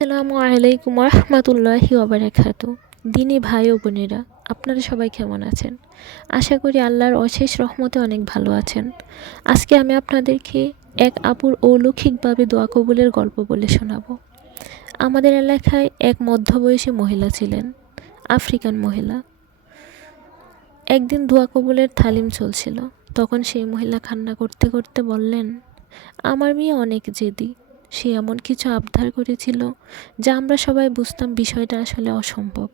আসসালামু আলাইকুম রহমতুল্লাহি ওবারাকাতু। দিনী ভাই ও বোনেরা, আপনারা সবাই কেমন আছেন? আশা করি আল্লাহর অশেষ রহমতে অনেক ভালো আছেন। আজকে আমি আপনাদেরকে এক আপুর অলৌকিকভাবে দোয়া কবুলের গল্প বলে শোনাবো। আমাদের এলাকায় এক মধ্যবয়সী মহিলা ছিলেন, আফ্রিকান মহিলা। একদিন দোয়া কবুলের তালিম চলছিল। তখন সেই মহিলা কান্না করতে করতে বললেন, আমার মেয়ে অনেক জেদি। সে এমন কিছু আবদার করেছিল যা আমরা সবাই বুঝতাম বিষয়টা আসলে অসম্ভব।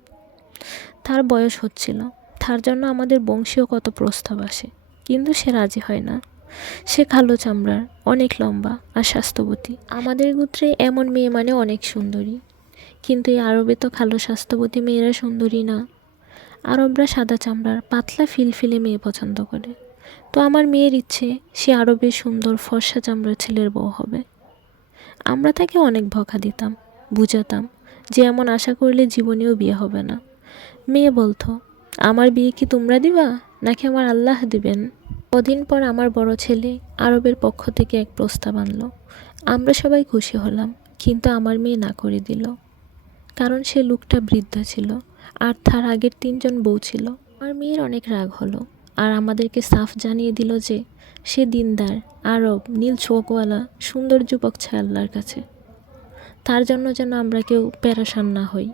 তার বয়স হচ্ছিল, তার জন্য আমাদের বংশীয় কত প্রস্তাব আসে, কিন্তু সে রাজি হয় না। সে কালো চামড়ার, অনেক লম্বা আর স্বাস্থ্যবতী। আমাদের গোত্রে এমন মেয়ে মানে অনেক সুন্দরী, কিন্তু এই আরবে তো কালো স্বাস্থ্যবতী মেয়েরা সুন্দরী না। আরবরা সাদা চামড়ার পাতলা ফিলফিলে মেয়ে পছন্দ করে। তো আমার মেয়ের ইচ্ছে সে আরবের সুন্দর ফর্সা চামড়ার ছেলের বউ হবে। আমরা তাকে অনেক বকা দিতাম, বুঝাতাম যে এমন আশা করলে জীবনেও বিয়ে হবে না। মেয়ে বলতো, আমার বিয়ে কি তোমরা দিবা নাকি আমার আল্লাহ দিবেন? কদিন পর আমার বড় ছেলে আরবের পক্ষ থেকে এক প্রস্তাব আনলো। আমরা সবাই খুশি হলাম, কিন্তু আমার মেয়ে না করে দিল। কারণ সে লোকটা বৃদ্ধ ছিল আর তার আগের 3জন বউ ছিল। আমার মেয়ের অনেক রাগ হলো আর আমাদেরকে সাফ জানিয়ে দিল যে সে দিনদার, আরব, নীল চোখওয়ালা সুন্দর যুবক চায় আল্লাহর কাছে। তার জন্য যেন আমরা কেউ পেরেশান না হই।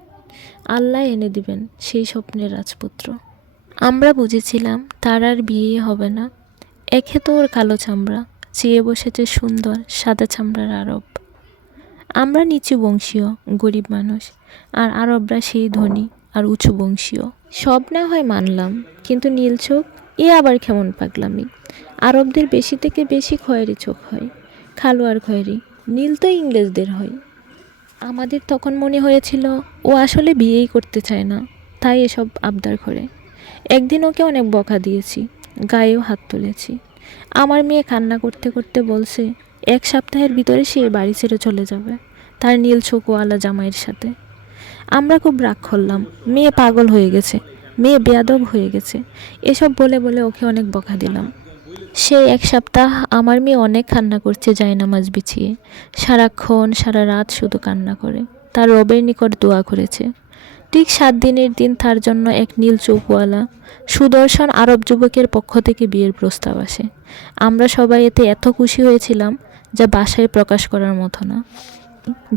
আল্লাহ এনে দিবেন সেই স্বপ্নের রাজপুত্র। আমরা বুঝেছিলাম তার আর বিয়েই হবে না। একে তো ওর কালো চামড়া, চেয়ে বসেছে সুন্দর সাদা চামড়ার আরব। আমরা নিচু বংশীয় গরিব মানুষ, আর আরবরা সেই ধনী আর উঁচু বংশীয়। সব না হয় মানলাম, কিন্তু নীল চোখ এ আবার কেমন পাগলামি। আরবদের বেশি থেকে বেশি খয়েরি চোখ হয়, কালো আর খয়েরি। নীল তো ইংরেজদের হয়। আমাদের তখন মনে হয়েছিল ও আসলে বিয়েই করতে চায় না, তাই এসব আবদার করে। একদিন ওকে অনেক বকা দিয়েছি, গায়েও হাত তুলেছি। আমার মেয়ে কান্না করতে করতে বলছে 1 সপ্তাহের ভিতরে সে বাড়ি ছেড়ে চলে যাবে তার নীল চোখওয়ালা জামাইয়ের সাথে। আমরা খুব রাগ করলাম, মেয়ে পাগল হয়ে গেছে, মেয়ে বেয়াদব হয়ে গেছে, এসব বলে বলে ওকে অনেক বকা দিলাম। সেই 1 সপ্তাহ আমার মেয়ে অনেক কান্না করছে জায়নামাজ বিছিয়ে, সারাক্ষণ সারা রাত শুধু কান্না করে, তার রবের নিকট দোয়া করেছে। ঠিক 7 দিনের দিন তার জন্য এক নীল চোখওয়ালা সুদর্শন আরব যুবকের পক্ষ থেকে বিয়ের প্রস্তাব আসে। আমরা সবাই এতে এত খুশি হয়েছিলাম যা ভাষায় প্রকাশ করার মতো না।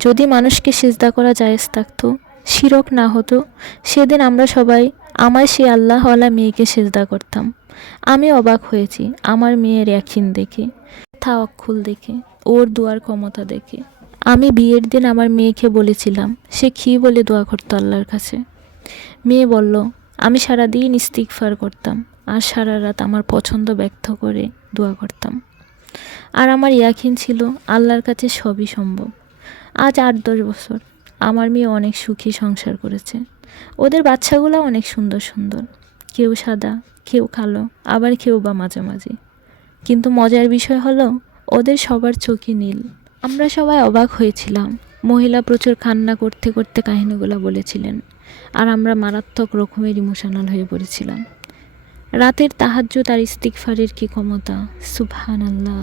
যদি মানুষকে সিজদা করা জায়েজ থাকতো, শিরক না হতো, সেদিন আমরা সবাই আমার সেই আল্লাহওয়ালা মেয়েকে সিজদা করতাম। আমি অবাক হয়েছি আমার মেয়ের ইয়াকিন দেখে, তাওয়াক্কুল দেখে, ওর দোয়ার ক্ষমতা দেখে। আমি বিয়ের দিন আমার মেয়েকে বলেছিলাম সে কী বলে দোয়া করতো আল্লাহর কাছে। মেয়ে বলল, আমি সারাদিন ইস্তিগফার করতাম আর সারা রাত আমার পছন্দ ব্যক্ত করে দোয়া করতাম। আর আমার ইয়াকিন ছিল আল্লাহর কাছে সবই সম্ভব। আজ 8-10 বছর আমার মেয়ে অনেক সুখী সংসার করেছে। ওদের বাচ্চাগুলো অনেক সুন্দর সুন্দর, কেউ সাদা, কেউ কালো, আবার কেউ বা মাঝামাঝি। কিন্তু মজার বিষয় হলো ওদের সবার চোখই নীল। আমরা সবাই অবাক হয়েছিলাম। মহিলা প্রচুর কান্না করতে করতে কাহিনীগুলো বলেছিলেন, আর আমরা মারাত্মক রকমের ইমোশনাল হয়ে পড়েছিলাম। রাতের তাহাজ্জুদ আর ইস্তিগফারের কি ক্ষমতা! সুবহানাল্লাহ।